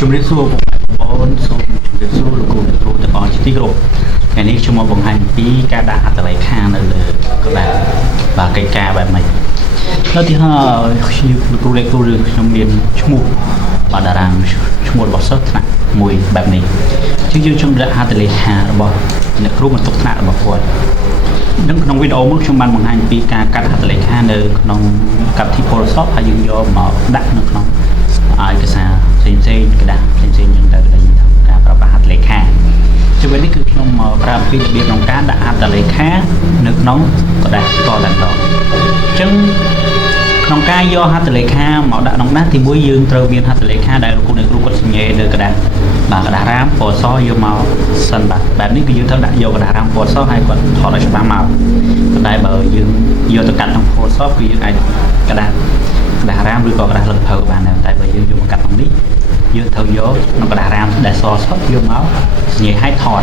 ជំរាបសួរបងប្អូនសូមជម្រាបសួរលោកគ្រូទាំងអស់ជាទីគោរពថ្ងៃនេះខ្ញុំមកបង្ហាញពីការដាក់ហត្ថលេខានៅលើក្បាលបាទកិច្ចការបែបនេះនៅទីហើយខ្ញុំលោកគ្រូលេខគ្រូឬខ្ញុំមានឈ្មោះបាទតារាងឈ្មោះរបស់សិស្សថ្នាក់មួយបែបនេះជាងយើងចង់ដាក់ហត្ថលេខារបស់អ្នកគ្រូបន្ទុកថ្នាក់របស់គាត់នឹងក្នុងវីដេអូមួយខ្ញុំបានបង្ហាញពីការកាត់ហត្ថលេខានៅក្នុងកម្មវិធី Photoshop ហើយយើងយកមកដាក់នៅក្នុងឯកសារផ្សេងៗกระดาษផ្សេងៗយ៉ាងទៅដែលយើងធ្វើការប្រើប្រាស់ហត្ថលេខាជាវិញនេះគឺខ្ញុំមកប្រាប់ពីរបៀបក្នុងការដាក់ហត្ថលេខានៅក្នុងกระดาษតតែម្ដងអញ្ចឹងក្នុងការយកហត្ថលេខាមកដាក់ក្នុងណាទីមួយយើងត្រូវមានហត្ថលេខាដែលលោកគ្រូអ្នកគ្រូគាត់សញ្ញេនៅกระดาษបាទกระดาษរាមពណ៌សយកមកសិនបាទបែបនេះគឺយើងត្រូវដាក់យកกระดาษរាមពណ៌សហើយគាត់ថតឲ្យច្បាស់មកតែបើយើងយកទៅកាត់ក្នុង Photoshop គឺយើងអាចกระดาษរាមឬក៏กระดาษលឹកភៅបានដែរតែបើយើងយកមកកាត់ក្នុងនេះយើងត្រូវយកក្នុងกระดาษរាមដែលសស្បយកមកសញ្ញេឲ្យថតអ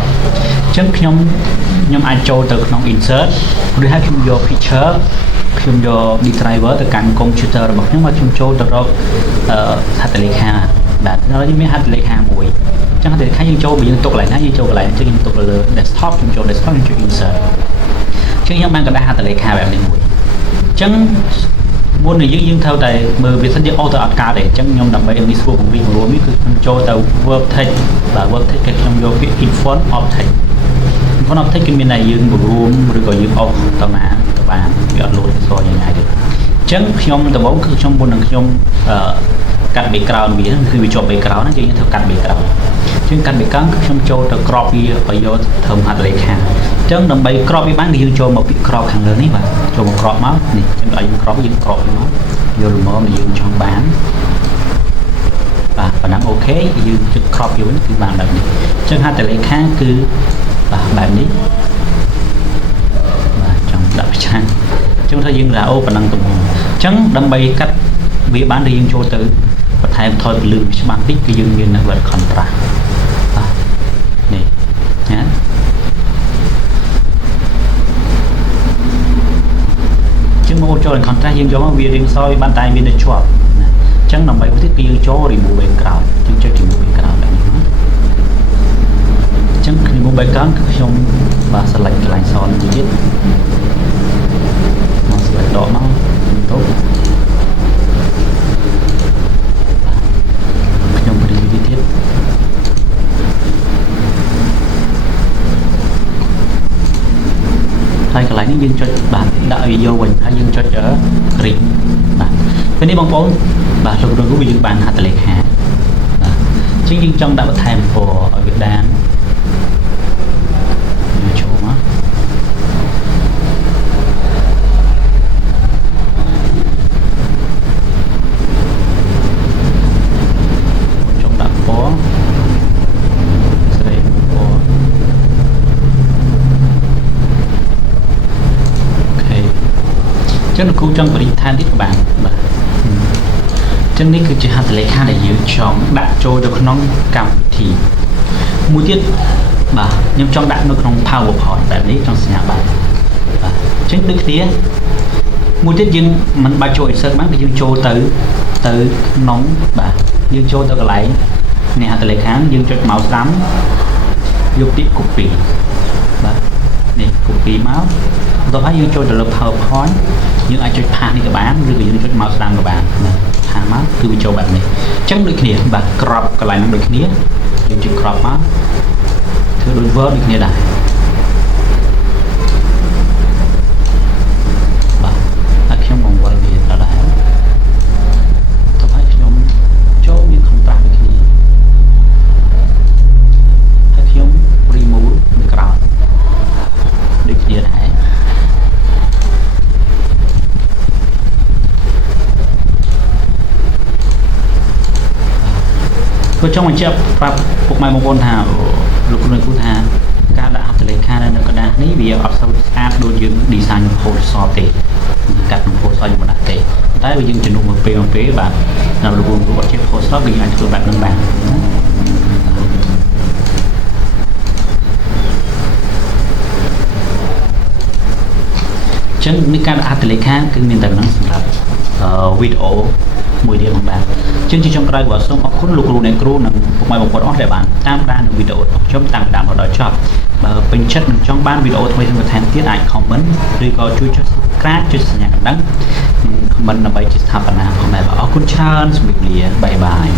ញ្ចឹងខ្ញុំអាចចូលទៅក្នុង insert ឬហើយខ្ញុំយក picture ខ្ញុំយក driver ទៅកាន់ computer របស់ខ្ញុំមកខ្ញុំចូលទៅរកហត្ថលេខាបាទហើយមានហត្ថលេខាមួយអញ្ចឹងហត្ថលេខាយើងចូលបើយើងទុកកន្លែងណាយើងចូលកន្លែងអញ្ចឹងខ្ញុំទុកលើ desktop ខ្ញុំចូល desktop ខ្ញុំចូល insert អញ្ចឹងខ្ញុំបានកណ្ដាស់ហត្ថលេខាបែបនេះមួយអញ្ចឹងមុននេះយើងត្រូវតែមើលវាសិនយើងអូទៅអត់កើតទេអញ្ចឹងខ្ញុំដើម្បីឲ្យនេះស្រួលពង្រីករួមនេះគឺខ្ញុំចូលទៅ verb text បាទ verb text គឺខ្ញុំយកពាក្យ infont object គឺមានតែយើងបង្រួមឬក៏យើងអូសទៅណាទៅបានវាអត់លោតសយ៉ាងណាទេអញ្ចឹងខ្ញុំដំបូងគឺខ្ញុំមុននឹងខ្ញុំកាត់ background វាគឺវាជាប់ background ណាយើងត្រូវកាត់ background អញ្ចឹងកាត់ background គឺខ្ញុំចូលទៅ crop វាឲ្យយកធ្វើហត្ថលេខាអញ្ចឹងដើម្បី crop វាបានគឺយើងចូលមកពី crop ខាងលើនេះបាទចូលមក crop មកនេះខ្ញុំឲ្យយើង crop យើង crop វាមកយកលំមយើងចង់បានបាទប៉ុណ្ណឹងអូខេយើងជិត crop វាវិញគឺបានបែបនេះអញ្ចឹងហត្ថលេខាគឺបាទបែបនេះបាទចង់ដាក់ប្រចាំអញ្ចឹងថាយើងដាក់អូប៉ុណ្ណឹងទំហំអញ្ចឹងដើម្បីកាត់វាបានដែលយើងចូលទៅបន្ថែមថយពលឺច្បាស់តិចគឺយើងមាន word contrast បាទនេះណាជាងមកចូល contrast យើងយកមកវារៀងសយបានតែមានតែជាប់ណាអញ្ចឹងដើម្បីឧទាហរណ៍គឺយើងចូល remove background យើងចុច remove background បែបនេះអញ្ចឹង remove background គឺខ្ញុំបាទ select កន្លែងសនេះទៀតមក select ដកមកទៅខ្ញុំព្រីវីទៀតហើយកន្លែងនេះយើងចុចបាទដាក់ឲ្យយកវិញហើយយើងចុច green បាទពេលនេះបងប្អូនបាទលោកគ្រូយើងបានហត្ថលេខាបាទអញ្ចឹងយើងចង់ដាក់បន្ថែមពណ៌ឲ្យវាដានចូលមកចង់ដាក់ពណ៌ស្រេកពណ៌អូខេអញ្ចឹងលោកគ្រូចង់បរិយាឋានទៀតក៏បានបាទអញ្ចឹងនេះគឺជាហត្ថលេខាដែលយើងចង់ដាក់ចូលទៅក្នុងកម្មវិធីមួយទៀតបាទខ្ញុំចង់ដាក់នៅក្នុង PowerPoint បែបនេះចង់សញ្ញាបត្របាទអញ្ចឹងដូចគ្នាមួយទៀតយើងមិនបាច់ចូល insert បានគឺយើងចូលទៅក្នុងបាទយើងចូលទៅកន្លែងនេះហត្ថលេខាយើងចុច mouse ស្ដាំយកពាក្យ copy បាទនេះ copy មកបន្ទាប់ហើយយើងចូលទៅលើ PowerPoint យើងអាចចុច paste នេះក៏បានឬក៏យើងចុច mouse ស្ដាំក៏បានណាpaste មកគឺវាចូលបែបនេះអញ្ចឹងដូចគ្នាបាទ crop កន្លែងហ្នឹងដូចគ្នាយើងចុច crop មកធ្វើដូច Word ដូចគ្នាដែរបាទហើយខ្ញុំបង្វិលវាទៅដែរទៅហើយខ្ញុំចូលមាន contrast ដូចគ្នាហើយខ្ញុំ remove នៅក្រោយដូចគ្នាដែរក៏ចង់បញ្ជាក់ប្រាប់ពុកម៉ែបងប្អូនថាលោកគ្រូថាការដាក់ហត្ថលេខានៅกระดาษនេះវាអត់សូវស្អាតដូចយើង design ក្នុង Photoshop ទេកាត់ក្នុង Photoshop យើងមិនដាក់ទេតែបើយើងជំនួសមកពេលបាទដល់លោកគ្រូអត់ចេះ Photoshop យើងអាចធ្វើបែបហ្នឹងបានអញ្ចឹងនេះការដាក់ហត្ថលេខាគឺមានតែប៉ុណ្ណឹងសម្រាប់វីដេអូ មួយទៀតផងដែរជាងជាចុងក្រោយក៏សូមអរគុណលោកគ្រូអ្នកគ្រូនិងពុកម៉ែបងប្អូនអស់ដែលបានតាមដាននៅវីដេអូរបស់ខ្ញុំតាំងពីដើមដល់ចប់បើពេញចិត្តនិងចង់បានវីដេអូថ្មីៗបន្ថែមទៀតអាច comment ឬក៏ជួយចុច subscribe ចុចសញ្ញាកណ្ដឹង comment ដើម្បីជាស្ថាបនាផងដែរអរគុណច្រើនសូមជម្រាបលាបាយបាយ